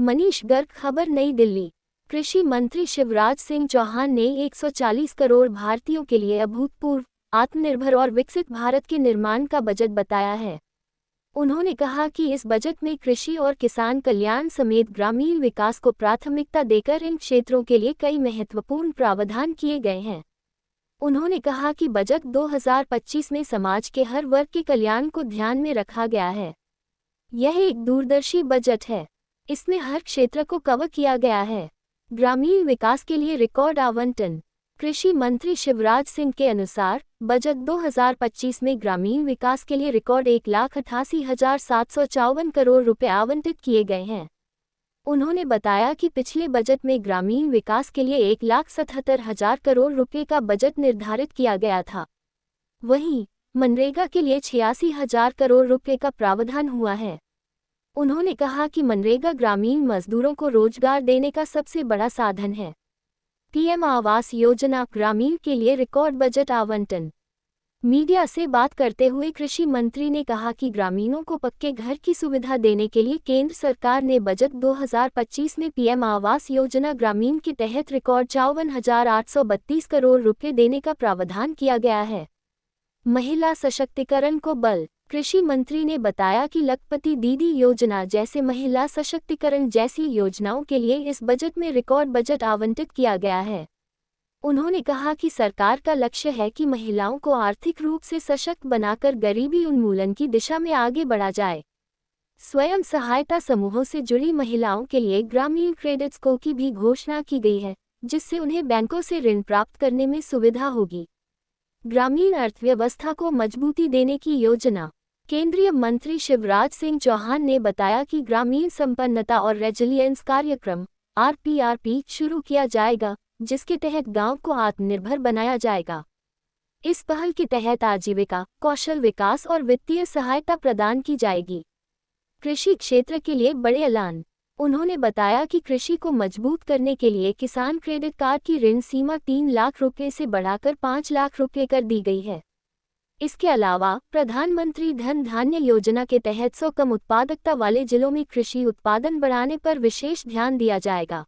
मनीष गर्ग। खबर नई दिल्ली। कृषि मंत्री शिवराज सिंह चौहान ने 140 करोड़ भारतीयों के लिए अभूतपूर्व, आत्मनिर्भर और विकसित भारत के निर्माण का बजट बताया है। उन्होंने कहा कि इस बजट में कृषि और किसान कल्याण समेत ग्रामीण विकास को प्राथमिकता देकर इन क्षेत्रों के लिए कई महत्वपूर्ण प्रावधान किए गए हैं। उन्होंने कहा कि बजट 2025 में समाज के हर वर्ग के कल्याण को ध्यान में रखा गया है। यह एक दूरदर्शी बजट है। इसमें हर क्षेत्र को कवर किया गया है। ग्रामीण विकास के लिए रिकॉर्ड आवंटन। कृषि मंत्री शिवराज सिंह के अनुसार बजट 2025 में ग्रामीण विकास के लिए रिकॉर्ड 1,88,754 करोड़ रुपए आवंटित किए गए हैं। उन्होंने बताया कि पिछले बजट में ग्रामीण विकास के लिए 1,77,000 करोड़ रुपए का बजट निर्धारित किया गया था। वहीं मनरेगा के लिए 86,000 करोड़ रुपए का प्रावधान हुआ है। उन्होंने कहा कि मनरेगा ग्रामीण मजदूरों को रोजगार देने का सबसे बड़ा साधन है। पीएम आवास योजना ग्रामीण के लिए रिकॉर्ड बजट आवंटन। मीडिया से बात करते हुए कृषि मंत्री ने कहा कि ग्रामीणों को पक्के घर की सुविधा देने के लिए केंद्र सरकार ने बजट 2025 में पीएम आवास योजना ग्रामीण के तहत रिकॉर्ड 54,832 करोड़ रुपए देने का प्रावधान किया गया है। महिला सशक्तिकरण को बल। कृषि मंत्री ने बताया कि लखपति दीदी योजना जैसे महिला सशक्तिकरण जैसी योजनाओं के लिए इस बजट में रिकॉर्ड बजट आवंटित किया गया है। उन्होंने कहा कि सरकार का लक्ष्य है कि महिलाओं को आर्थिक रूप से सशक्त बनाकर गरीबी उन्मूलन की दिशा में आगे बढ़ा जाए। स्वयं सहायता समूहों से जुड़ी महिलाओं के लिए ग्रामीण क्रेडिट स्कोर की भी घोषणा की गई है, जिससे उन्हें बैंकों से ऋण प्राप्त करने में सुविधा होगी। ग्रामीण अर्थव्यवस्था को मजबूती देने की योजना। केंद्रीय मंत्री शिवराज सिंह चौहान ने बताया कि ग्रामीण संपन्नता और रेजिलियंस कार्यक्रम (RPRP) शुरू किया जाएगा, जिसके तहत गांव को आत्मनिर्भर बनाया जाएगा। इस पहल के तहत आजीविका, कौशल विकास और वित्तीय सहायता प्रदान की जाएगी। कृषि क्षेत्र के लिए बड़े ऐलान। उन्होंने बताया कि कृषि को मजबूत करने के लिए किसान क्रेडिट कार्ड की ऋण सीमा 3 लाख रुपये से बढ़ाकर 5 लाख रुपये कर दी गई है। इसके अलावा प्रधानमंत्री धन धान्य योजना के तहत 100 कम उत्पादकता वाले जिलों में कृषि उत्पादन बढ़ाने पर विशेष ध्यान दिया जाएगा।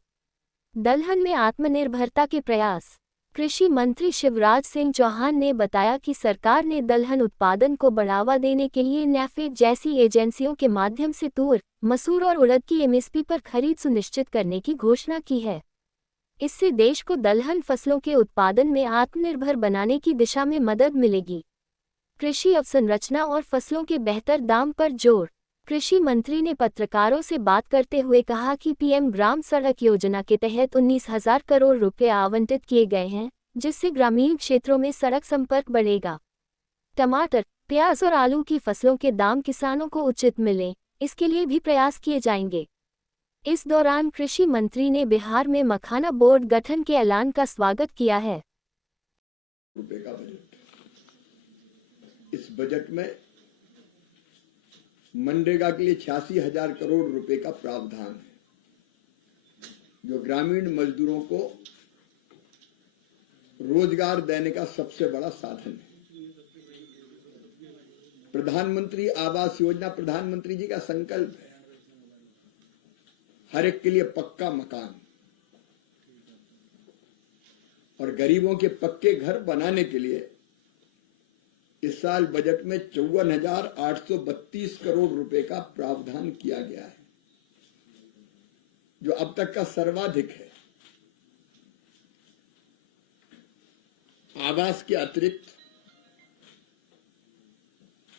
दलहन में आत्मनिर्भरता के प्रयास। कृषि मंत्री शिवराज सिंह चौहान ने बताया कि सरकार ने दलहन उत्पादन को बढ़ावा देने के लिए नैफेड जैसी एजेंसियों के माध्यम से तूर, मसूर और उड़द की एमएसपी पर खरीद सुनिश्चित करने की घोषणा की है। इससे देश को दलहन फसलों के उत्पादन में आत्मनिर्भर बनाने की दिशा में मदद मिलेगी। कृषि अवसंरचना और फसलों के बेहतर दाम पर जोर। कृषि मंत्री ने पत्रकारों से बात करते हुए कहा कि पीएम ग्राम सड़क योजना के तहत 19,000 करोड़ रुपए आवंटित किए गए हैं, जिससे ग्रामीण क्षेत्रों में सड़क संपर्क बढ़ेगा। टमाटर, प्याज और आलू की फसलों के दाम किसानों को उचित मिलें, इसके लिए भी प्रयास किए जाएंगे। इस दौरान कृषि मंत्री ने बिहार में मखाना बोर्ड गठन के ऐलान का स्वागत किया है। इस बजट में मनरेगा के लिए 86,000 करोड़ रुपए का प्रावधान है, जो ग्रामीण मजदूरों को रोजगार देने का सबसे बड़ा साधन है। प्रधानमंत्री आवास योजना प्रधानमंत्री जी का संकल्प है, हर एक के लिए पक्का मकान, और गरीबों के पक्के घर बनाने के लिए इस साल बजट में 54,832 करोड़ रुपए का प्रावधान किया गया है, जो अब तक का सर्वाधिक है। आवास के अतिरिक्त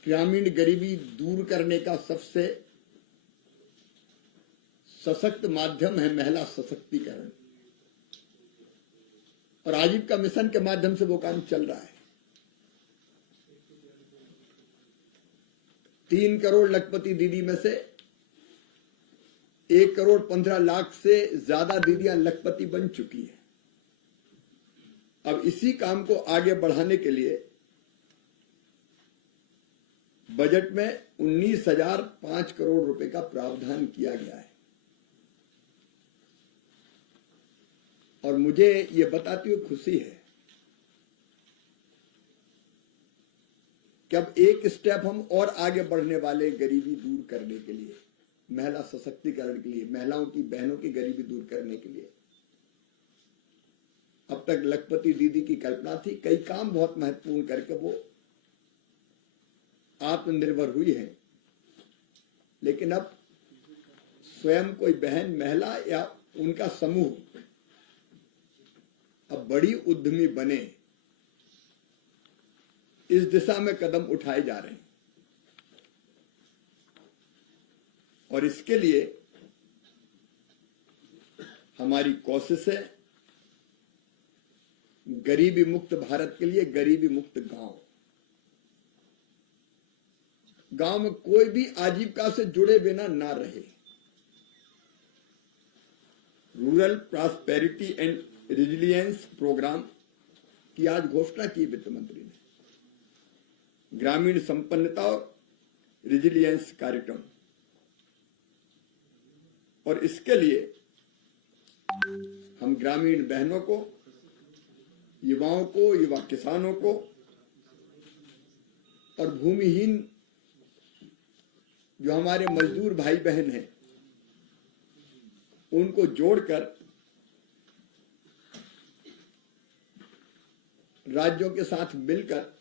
ग्रामीण गरीबी दूर करने का सबसे सशक्त माध्यम है महिला सशक्तिकरण, और आजीविका मिशन के माध्यम से वो काम चल रहा है। 3 करोड़ लखपति दीदी में से 1 करोड़ 15 लाख से ज्यादा दीदियां लखपति बन चुकी हैं। अब इसी काम को आगे बढ़ाने के लिए बजट में 19,005 करोड़ रुपए का प्रावधान किया गया है। और मुझे ये बताते हुए खुशी है कि अब एक स्टेप हम और आगे बढ़ने वाले गरीबी दूर करने के लिए। महिला सशक्तिकरण के लिए, महिलाओं की, बहनों की गरीबी दूर करने के लिए। अब तक लखपति दीदी की कल्पना थी, कई काम बहुत महत्वपूर्ण करके वो आत्मनिर्भर हुई है, लेकिन अब स्वयं कोई बहन, महिला या उनका समूह अब बड़ी उद्यमी बने, इस दिशा में कदम उठाए जा रहे हैं। और इसके लिए हमारी कोशिश है गरीबी मुक्त भारत के लिए, गरीबी मुक्त गांव। गांव में कोई भी आजीविका से जुड़े बिना ना रहे। Rural prosperity and resilience programme की आज घोषणा की वित्त मंत्री ने। ग्रामीण संपन्नता और रेजिलियंस कार्यक्रम, और इसके लिए हम ग्रामीण बहनों को, युवाओं को, युवा किसानों को और भूमिहीन जो हमारे मजदूर भाई बहन हैं, उनको जोड़कर राज्यों के साथ मिलकर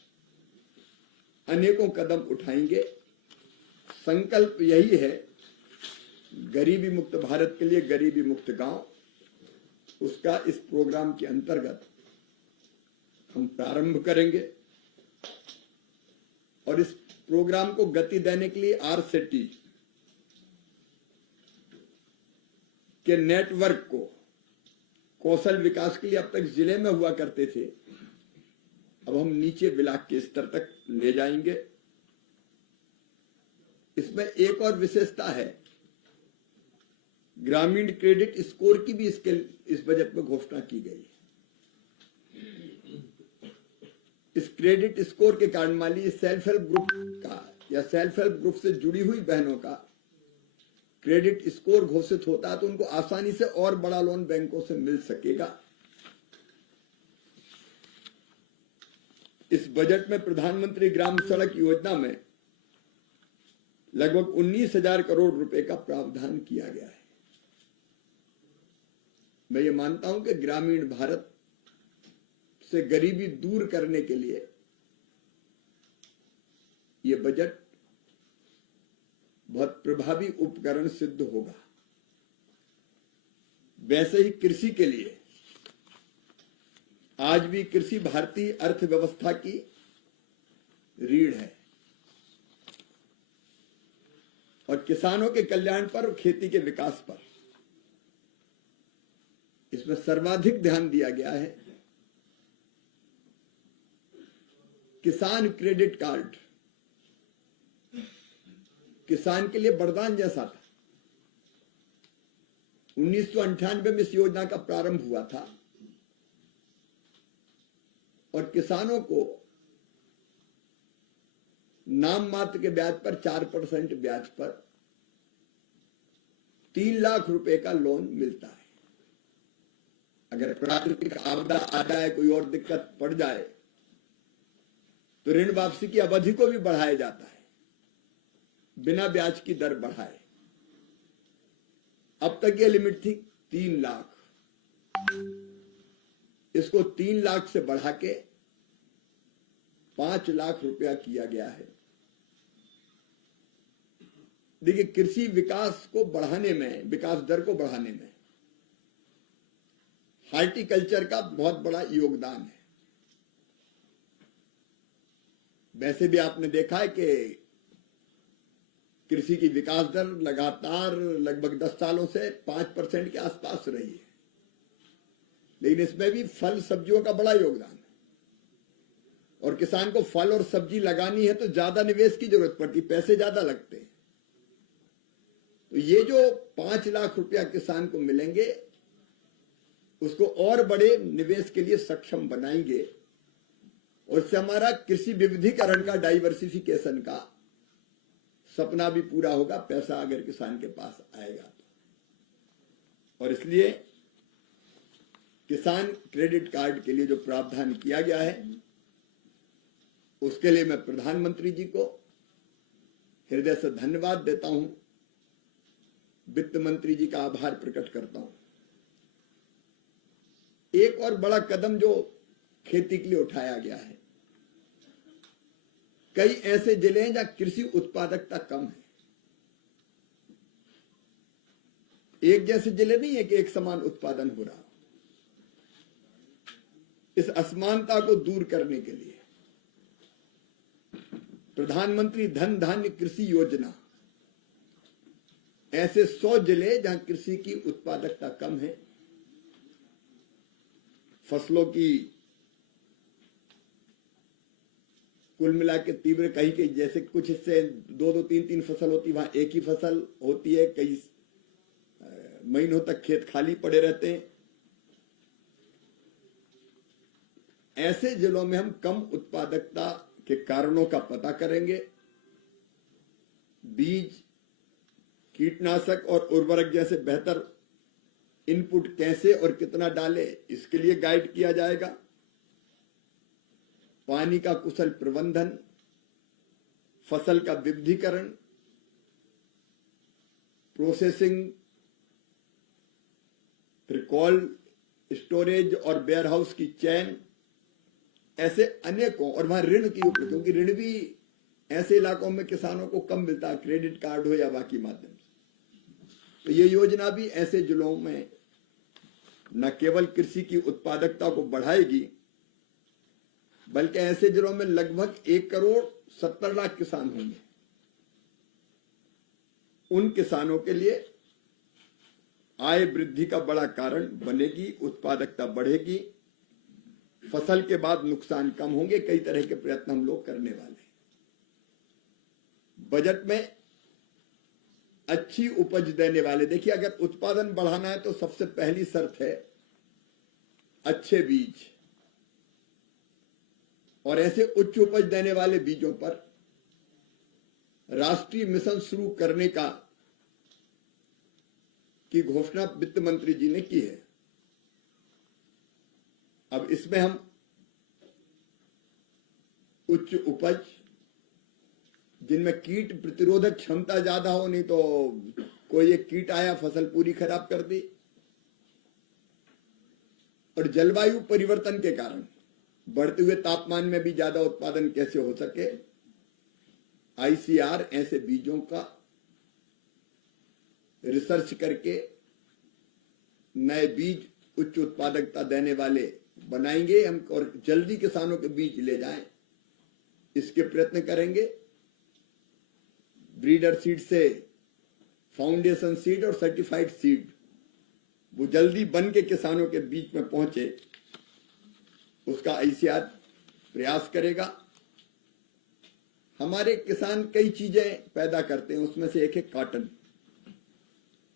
अनेकों कदम उठाएंगे। संकल्प यही है, गरीबी मुक्त भारत के लिए गरीबी मुक्त गांव। उसका इस प्रोग्राम के अंतर्गत हम प्रारंभ करेंगे और इस प्रोग्राम को गति देने के लिए आरसेटी के नेटवर्क को, कौशल विकास के लिए अब तक जिले में हुआ करते थे, अब हम नीचे ब्लॉक के स्तर तक ले जाएंगे। इसमें एक और विशेषता है, ग्रामीण क्रेडिट स्कोर की भी इस बजट में घोषणा की गई है। इस क्रेडिट स्कोर के कारण मान लीजिए सेल्फ हेल्प ग्रुप का या सेल्फ हेल्प ग्रुप से जुड़ी हुई बहनों का क्रेडिट स्कोर घोषित होता है तो उनको आसानी से और बड़ा लोन बैंकों से मिल सकेगा। इस बजट में प्रधानमंत्री ग्राम सड़क योजना में लगभग 19,000 करोड़ रुपए का प्रावधान किया गया है। मैं ये मानता हूं कि ग्रामीण भारत से गरीबी दूर करने के लिए ये बजट बहुत प्रभावी उपकरण सिद्ध होगा। वैसे ही कृषि के लिए आज भी कृषि भारतीय अर्थव्यवस्था की रीढ़ है और किसानों के कल्याण पर और खेती के विकास पर इसमें सर्वाधिक ध्यान दिया गया है। किसान क्रेडिट कार्ड किसान के लिए वरदान जैसा था। 1998 में इस योजना का प्रारंभ हुआ था और किसानों को नाम मात्र के ब्याज पर 4% ब्याज पर 3 लाख रुपए का लोन मिलता है। अगर प्राकृतिक आपदा आ जाए, कोई और दिक्कत पड़ जाए तो ऋण वापसी की अवधि को भी बढ़ाया जाता है, बिना ब्याज की दर बढ़ाए। अब तक ये लिमिट थी 3 लाख, इसको 3 लाख से बढ़ा के 5 लाख रुपया किया गया है। देखिए, कृषि विकास को बढ़ाने में, विकास दर को बढ़ाने में हॉर्टिकल्चर का बहुत बड़ा योगदान है। वैसे भी आपने देखा है कि कृषि की विकास दर लगातार लगभग 10 सालों से 5% के आसपास रही है, लेकिन इसमें भी फल सब्जियों का बड़ा योगदान है। और किसान को फल और सब्जी लगानी है तो ज्यादा निवेश की जरूरत पड़ती, पैसे ज्यादा लगते हैं। तो ये जो 5 लाख रुपया किसान को मिलेंगे, उसको और बड़े निवेश के लिए सक्षम बनाएंगे और इससे हमारा कृषि विविधीकरण का, डाइवर्सिफिकेशन का सपना भी पूरा होगा, पैसा अगर किसान के पास आएगा तो। और इसलिए किसान क्रेडिट कार्ड के लिए जो प्रावधान किया गया है, उसके लिए मैं प्रधानमंत्री जी को हृदय से धन्यवाद देता हूं वित्त मंत्री जी का आभार प्रकट करता हूं। एक और बड़ा कदम जो खेती के लिए उठाया गया है, कई ऐसे जिले हैं जहां कृषि उत्पादकता कम है। एक जैसे जिले नहीं है कि एक समान उत्पादन हो रहा। इस असमानता को दूर करने के लिए प्रधानमंत्री धन धान्य कृषि योजना, ऐसे 100 जिले जहां कृषि की उत्पादकता कम है, फसलों की कुल मिला के तीव्र कहीं कहीं जैसे कुछ हिस्से 2-2, 3-3 फसल होती, वहां एक ही फसल होती है, कई महीनों तक खेत खाली पड़े रहते हैं। ऐसे जिलों में हम कम उत्पादकता के कारणों का पता करेंगे, बीज, कीटनाशक और उर्वरक जैसे बेहतर इनपुट कैसे और कितना डाले, इसके लिए गाइड किया जाएगा। पानी का कुशल प्रबंधन, फसल का विविधीकरण, प्रोसेसिंग, फिर कोल्ड स्टोरेज और वेयरहाउस की चेन, ऐसे अनेकों, और वहां ऋण की उपलब्धि, क्योंकि ऋण भी ऐसे इलाकों में किसानों को कम मिलता है, क्रेडिट कार्ड हो या बाकी माध्यम से। तो ये योजना भी ऐसे जिलों में न केवल कृषि की उत्पादकता को बढ़ाएगी, बल्कि ऐसे जिलों में लगभग 1,70,00,000 किसान होंगे। उन किसानों के लिए आय वृद्धि का बड़ा कारण बनेगी, उत्पादकता बढ़ेगी, फसल के बाद नुकसान कम होंगे। कई तरह के प्रयत्न हम लोग करने वाले हैं। बजट में अच्छी उपज देने वाले, देखिए अगर उत्पादन बढ़ाना है तो सबसे पहली शर्त है अच्छे बीज, और ऐसे उच्च उपज देने वाले बीजों पर राष्ट्रीय मिशन शुरू करने की घोषणा वित्त मंत्री जी ने की है। अब इसमें हम उच्च उपज, जिनमें कीट प्रतिरोधक क्षमता ज्यादा हो, नहीं तो कोई एक कीट आया फसल पूरी खराब कर दी, और जलवायु परिवर्तन के कारण बढ़ते हुए तापमान में भी ज्यादा उत्पादन कैसे हो सके, आईसीआर ऐसे बीजों का रिसर्च करके नए बीज उच्च उत्पादकता देने वाले बनाएंगे हम, और जल्दी किसानों के बीज ले जाएं, इसके प्रयत्न करेंगे। ब्रीडर सीड से फाउंडेशन सीड और सर्टिफाइड सीड वो जल्दी बन के किसानों के बीच में पहुंचे, उसका आईसीआर प्रयास करेगा। हमारे किसान कई चीजें पैदा करते हैं, उसमें से एक है कॉटन,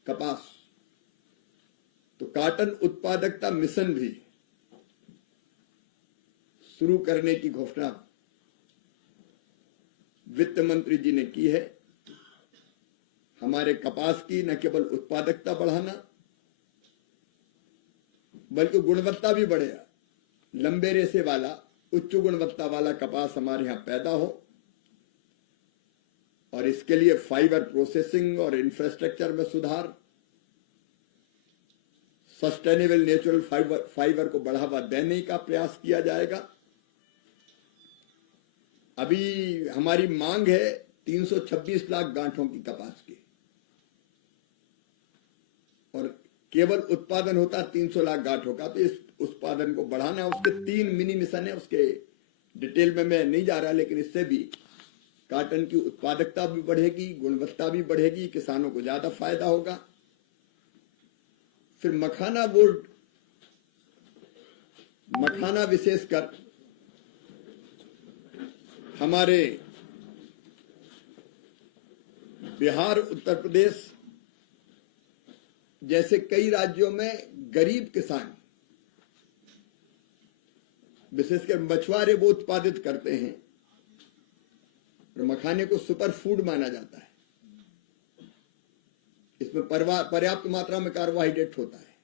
कपास। तो कॉटन उत्पादकता मिशन भी शुरू करने की घोषणा वित्त मंत्री जी ने की है। हमारे कपास की न केवल उत्पादकता बढ़ाना, बल्कि गुणवत्ता भी बढ़ेगा। लंबे रेशे वाला, उच्च गुणवत्ता वाला कपास हमारे यहां पैदा हो, और इसके लिए फाइबर प्रोसेसिंग और इंफ्रास्ट्रक्चर में सुधार, सस्टेनेबल नेचुरल फाइबर को बढ़ावा देने का प्रयास किया जाएगा। अभी हमारी मांग है 326 लाख गांठों की कपास की, और केवल उत्पादन होता 300 लाख गांठों का। तो इस उत्पादन को बढ़ाना है। उसके 3 मिनी मिशन है, उसके डिटेल में मैं नहीं जा रहा, लेकिन इससे भी कॉटन की उत्पादकता भी बढ़ेगी, गुणवत्ता भी बढ़ेगी, किसानों को ज्यादा फायदा होगा। फिर मखाना बोर्ड, मखाना विशेषकर हमारे बिहार, उत्तर प्रदेश जैसे कई राज्यों में गरीब किसान, विशेषकर मछुआरे, वो उत्पादित करते हैं, और मखाने को सुपर फूड माना जाता है। इसमें पर्याप्त मात्रा में कार्बोहाइड्रेट होता है।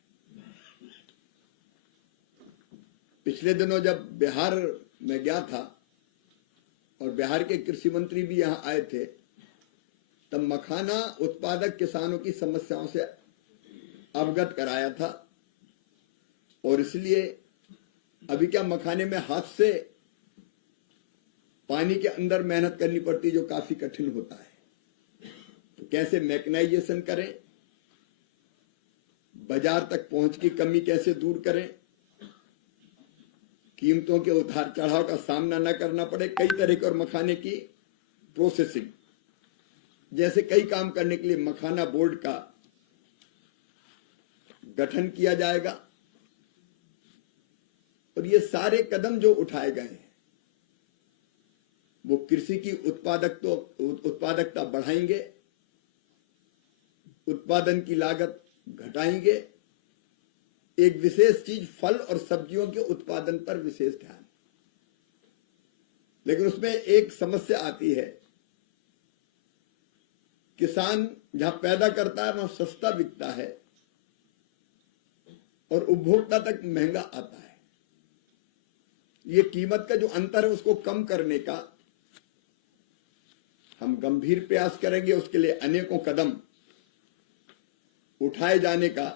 पिछले दिनों जब बिहार में गया था, और बिहार के कृषि मंत्री भी यहां आए थे, तब मखाना उत्पादक किसानों की समस्याओं से अवगत कराया था। और इसलिए अभी क्या मखाने में हाथ से पानी के अंदर मेहनत करनी पड़ती है, जो काफी कठिन होता है। तो कैसे मैकेनाइजेशन करें, बाजार तक पहुंच की कमी कैसे दूर करें, कीमतों के उतार चढ़ाव का सामना न करना पड़े, कई तरह के और मखाने की प्रोसेसिंग जैसे कई काम करने के लिए मखाना बोर्ड का गठन किया जाएगा। और ये सारे कदम जो उठाए गए हैं वो कृषि की उत्पादकता बढ़ाएंगे, उत्पादन की लागत घटाएंगे। एक विशेष चीज फल और सब्जियों के उत्पादन पर विशेष ध्यान। लेकिन उसमें एक समस्या आती है, किसान जहां पैदा करता है वहां सस्ता बिकता है और उपभोक्ता तक महंगा आता है। ये कीमत का जो अंतर है उसको कम करने का हम गंभीर प्रयास करेंगे। उसके लिए अनेकों कदम उठाए जाने का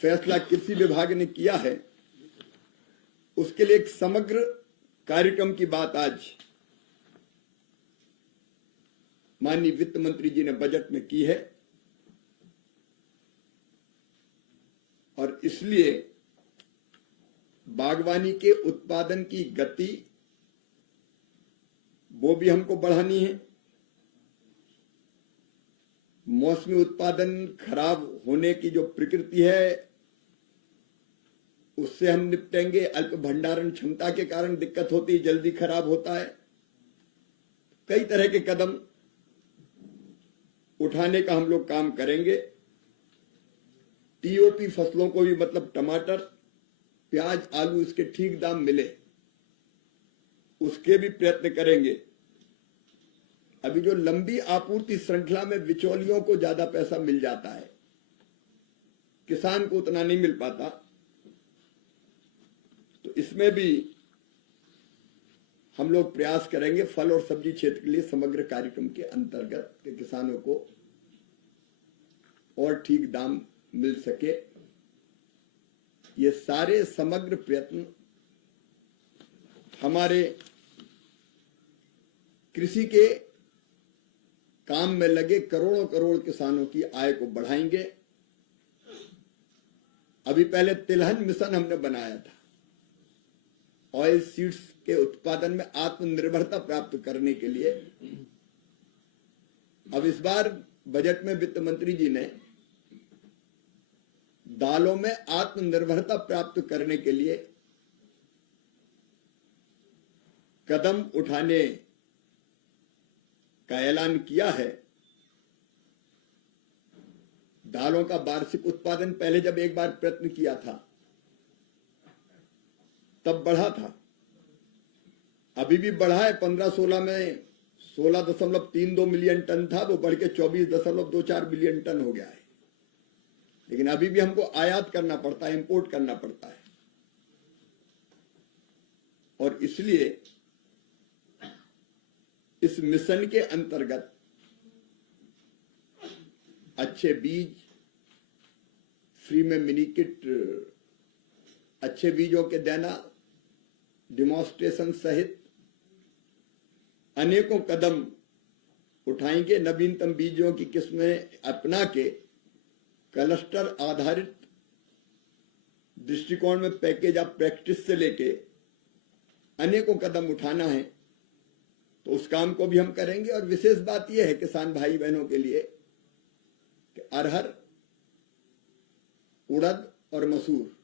फैसला कृषि विभाग ने किया है। उसके लिए एक समग्र कार्यक्रम की बात आज माननीय वित्त मंत्री जी ने बजट में की है। और इसलिए बागवानी के उत्पादन की गति वो भी हमको बढ़ानी है। मौसमी उत्पादन खराब होने की जो प्रकृति है उससे हम निपटेंगे। अल्प भंडारण क्षमता के कारण दिक्कत होती है, जल्दी खराब होता है। कई तरह के कदम उठाने का हम लोग काम करेंगे। टीओपी फसलों को भी, मतलब टमाटर, प्याज, आलू, इसके ठीक दाम मिले उसके भी प्रयत्न करेंगे। अभी जो लंबी आपूर्ति श्रृंखला में बिचौलियों को ज्यादा पैसा मिल जाता है, किसान को उतना नहीं मिल पाता, तो इसमें भी हम लोग प्रयास करेंगे फल और सब्जी क्षेत्र के लिए समग्र कार्यक्रम के अंतर्गत के किसानों को और ठीक दाम मिल सके। ये सारे समग्र प्रयत्न हमारे कृषि के काम में लगे करोड़ों करोड़ किसानों की आय को बढ़ाएंगे। अभी पहले तिलहन मिशन हमने बनाया था, ऑयल सीड्स के उत्पादन में आत्मनिर्भरता प्राप्त करने के लिए। अब इस बार बजट में वित्त मंत्री जी ने दालों में आत्मनिर्भरता प्राप्त करने के लिए कदम उठाने का ऐलान किया है। दालों का वार्षिक उत्पादन पहले जब एक बार प्रयत्न किया था तब बढ़ा था, अभी भी बढ़ा है। 15-16 में 16.32 मिलियन टन था, वो बढ़ के 24.24 मिलियन टन हो गया है। लेकिन अभी भी हमको आयात करना पड़ता है, इंपोर्ट करना पड़ता है। और इसलिए इस मिशन के अंतर्गत अच्छे बीज, फ्री में मिनी किट, अच्छे बीजों के देना, डिमॉन्स्ट्रेशन सहित अनेकों कदम उठाएंगे। नवीनतम बीजों की किस्में अपना के क्लस्टर आधारित दृष्टिकोण में पैकेज ऑफ प्रैक्टिस से लेके अनेकों कदम उठाना है, तो उस काम को भी हम करेंगे। और विशेष बात यह है किसान भाई बहनों के लिए कि अरहर, उड़द और मसूर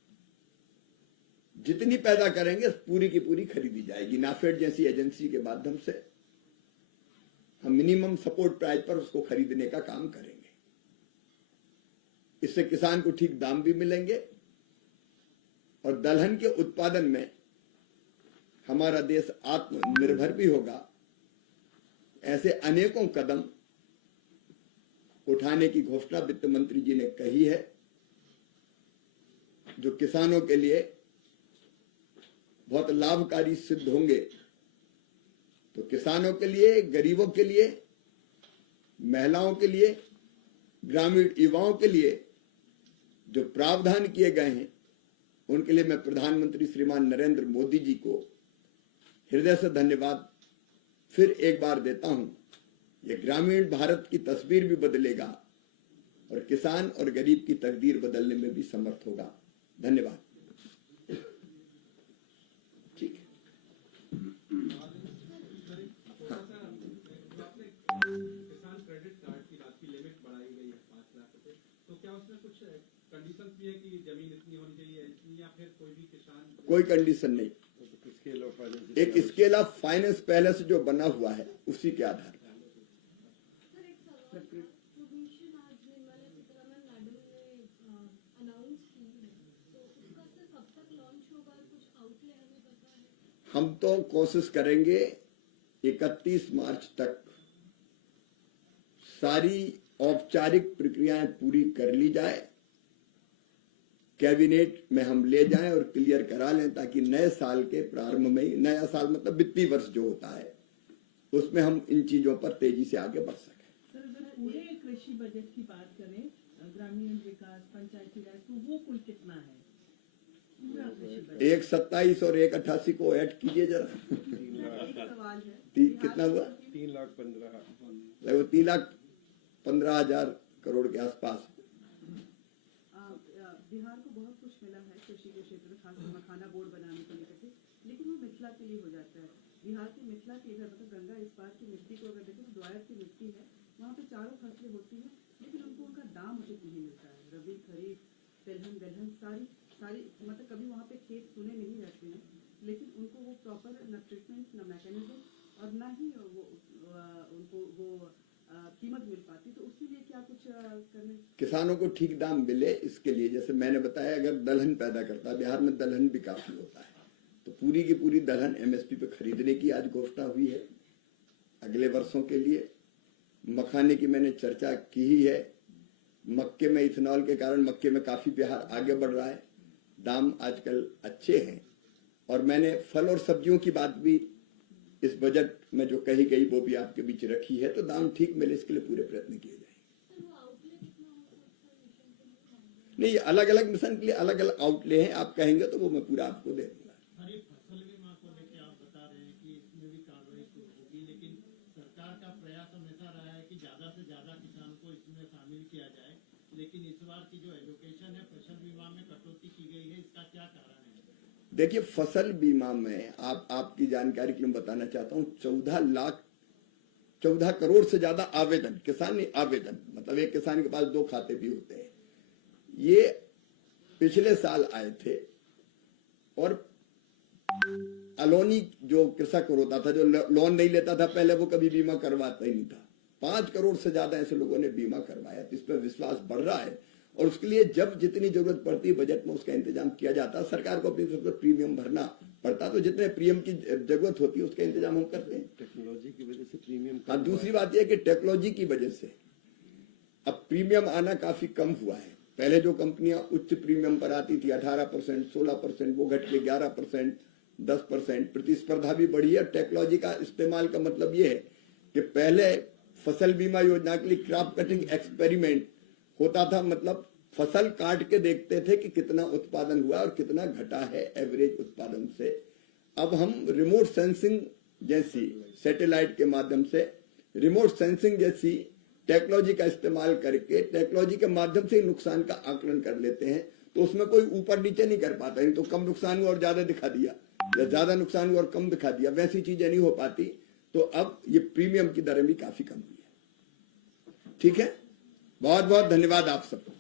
जितनी पैदा करेंगे पूरी की पूरी खरीदी जाएगी। नाफेड जैसी एजेंसी के माध्यम से हम मिनिमम सपोर्ट प्राइस पर उसको खरीदने का काम करेंगे। इससे किसान को ठीक दाम भी मिलेंगे और दलहन के उत्पादन में हमारा देश आत्मनिर्भर भी होगा। ऐसे अनेकों कदम उठाने की घोषणा वित्त मंत्री जी ने कही है, जो किसानों के लिए बहुत लाभकारी सिद्ध होंगे। तो किसानों के लिए, गरीबों के लिए, महिलाओं के लिए, ग्रामीण युवाओं के लिए जो प्रावधान किए गए हैं, उनके लिए मैं प्रधानमंत्री श्रीमान नरेंद्र मोदी जी को हृदय से धन्यवाद फिर एक बार देता हूं। ये ग्रामीण भारत की तस्वीर भी बदलेगा और किसान और गरीब की तकदीर बदलने में भी समर्थ होगा। धन्यवाद। ठीक है। किसान क्रेडिट कार्ड की राशि लिमिट बढ़ाई गई है 5 लाख रुपए, तो क्या उसमें कुछ कंडीशन भी है कि जमीन इतनी होनी चाहिए इतनी, या फिर कोई भी किसान? कोई कंडीशन नहीं, एक स्केल ऑफ फाइनेंस पहले से जो बना हुआ है उसी के आधार पर। हम तो कोशिश करेंगे 31 मार्च तक सारी औपचारिक प्रक्रियाएं पूरी कर ली जाए, कैबिनेट में हम ले जाएं और क्लियर करा लें, ताकि नए साल के प्रारंभ में ही, नया साल मतलब वित्तीय वर्ष जो होता है, उसमें हम इन चीजों पर तेजी से आगे बढ़ सकें। सर, अगर पूरे कृषि बजट की बात करें, ग्रामीण विकास, पंचायती राज, तो वो कुल कितना है? पूरा कृषि बजट 127 और 188 को ऐड कीजिए जरा। सवाल है कितना हुआ? 3,15,000 करोड़ के आसपास। बिहार को बहुत कुछ मिला है कृषि के क्षेत्र में, खासकर मखाना बोर्ड बनाने को लेकर के, लेकिन वो मिथिला के लिए हो जाता है। बिहार की मिथिला के इधर मतलब गंगा इस बार की मिट्टी को अगर देखें तो द्वायर की मिट्टी है, वहाँ पे चारों फसलें होती हैं, लेकिन उनको उनका दाम उचित नहीं मिलता है। रबी, खरीफ, तिलहन, दलहन सारी मतलब कभी वहाँ पे खेत सुने नहीं रहते हैं, लेकिन उनको वो प्रॉपर न ट्रीटमेंट, न मैकेनिज्म और न ही उनको वो कीमत मिल पाती। तो उसके लिए क्या कुछ करने? किसानों को ठीक दाम मिले, इसके लिए जैसे मैंने बताया, अगर दलहन पैदा करता है, बिहार में दलहन भी काफी होता है, तो पूरी की पूरी दलहन एमएसपी पे खरीदने की आज घोषणा हुई है अगले वर्षों के लिए। मखाने की मैंने चर्चा की ही है। मक्के में इथेनॉल के कारण मक्के में काफी बिहार आगे बढ़ रहा है, दाम आजकल अच्छे हैं। और मैंने फल और सब्जियों की बात भी इस बजट में जो कही गई वो भी आपके बीच रखी है, तो दाम ठीक मिले इसके लिए पूरे प्रयत्न किए जाएंगे। नहीं, अलग अलग मिशन के लिए अलग अलग आउटले हैं, आप कहेंगे तो वो मैं पूरा आपको दे दूंगा। फसल बीमा को लेकर आप बता रहे हैं कि इसमें भी कार्रवाई होगी, लेकिन सरकार का प्रयास हमेशा रहा है कि ज्यादा से ज्यादा किसान को इसमें शामिल किया जाए, लेकिन इस बार की जो एलोकेशन है फसल बीमा में कटौती की गई है, इसका क्या कारण है? देखिए, फसल बीमा में आपकी जानकारी के लिए बताना चाहता हूँ, 14 करोड़ से ज्यादा आवेदन, किसान ने आवेदन, मतलब एक किसान के पास 2 खाते भी होते हैं, ये पिछले साल आए थे। और अलोनी जो कृषक होता था, जो लोन नहीं लेता था पहले, वो कभी बीमा करवाता ही नहीं था। 5 करोड़ से ज्यादा ऐसे लोगों ने बीमा करवाया, तो इस पर विश्वास बढ़ रहा है। और उसके लिए जब जितनी जरूरत पड़ती है बजट में उसका इंतजाम किया जाता है। सरकार को अपनी तरफ से प्रीमियम भरना पड़ता, तो जितने प्रीमियम की जरूरत होती है उसका इंतजाम हम करते हैं। टेक्नोलॉजी की वजह से प्रीमियम। हाँ, दूसरी बात यह कि टेक्नोलॉजी की वजह से अब प्रीमियम आना काफी कम हुआ है। पहले जो कंपनियां उच्च प्रीमियम पर आती थी 18%, 16%, वो घट के 11%, 10%। प्रतिस्पर्धा भी बढ़ी है। टेक्नोलॉजी का इस्तेमाल का मतलब ये है कि पहले फसल बीमा योजना के लिए क्रॉप कटिंग एक्सपेरिमेंट होता था, मतलब फसल काट के देखते थे कि कितना उत्पादन हुआ और कितना घटा है एवरेज उत्पादन से। अब हम रिमोट सेंसिंग जैसी, सैटेलाइट के माध्यम से रिमोट सेंसिंग जैसी टेक्नोलॉजी का इस्तेमाल करके टेक्नोलॉजी के माध्यम से नुकसान का आकलन कर लेते हैं, तो उसमें कोई ऊपर नीचे नहीं कर पाता। नहीं तो कम नुकसान हुआ और ज्यादा दिखा दिया, या ज्यादा नुकसान हुआ और कम दिखा दिया, वैसी चीजें नहीं हो पाती। तो अब ये प्रीमियम की दरें भी काफी कम हुई है। ठीक है, बहुत बहुत धन्यवाद आप सबको।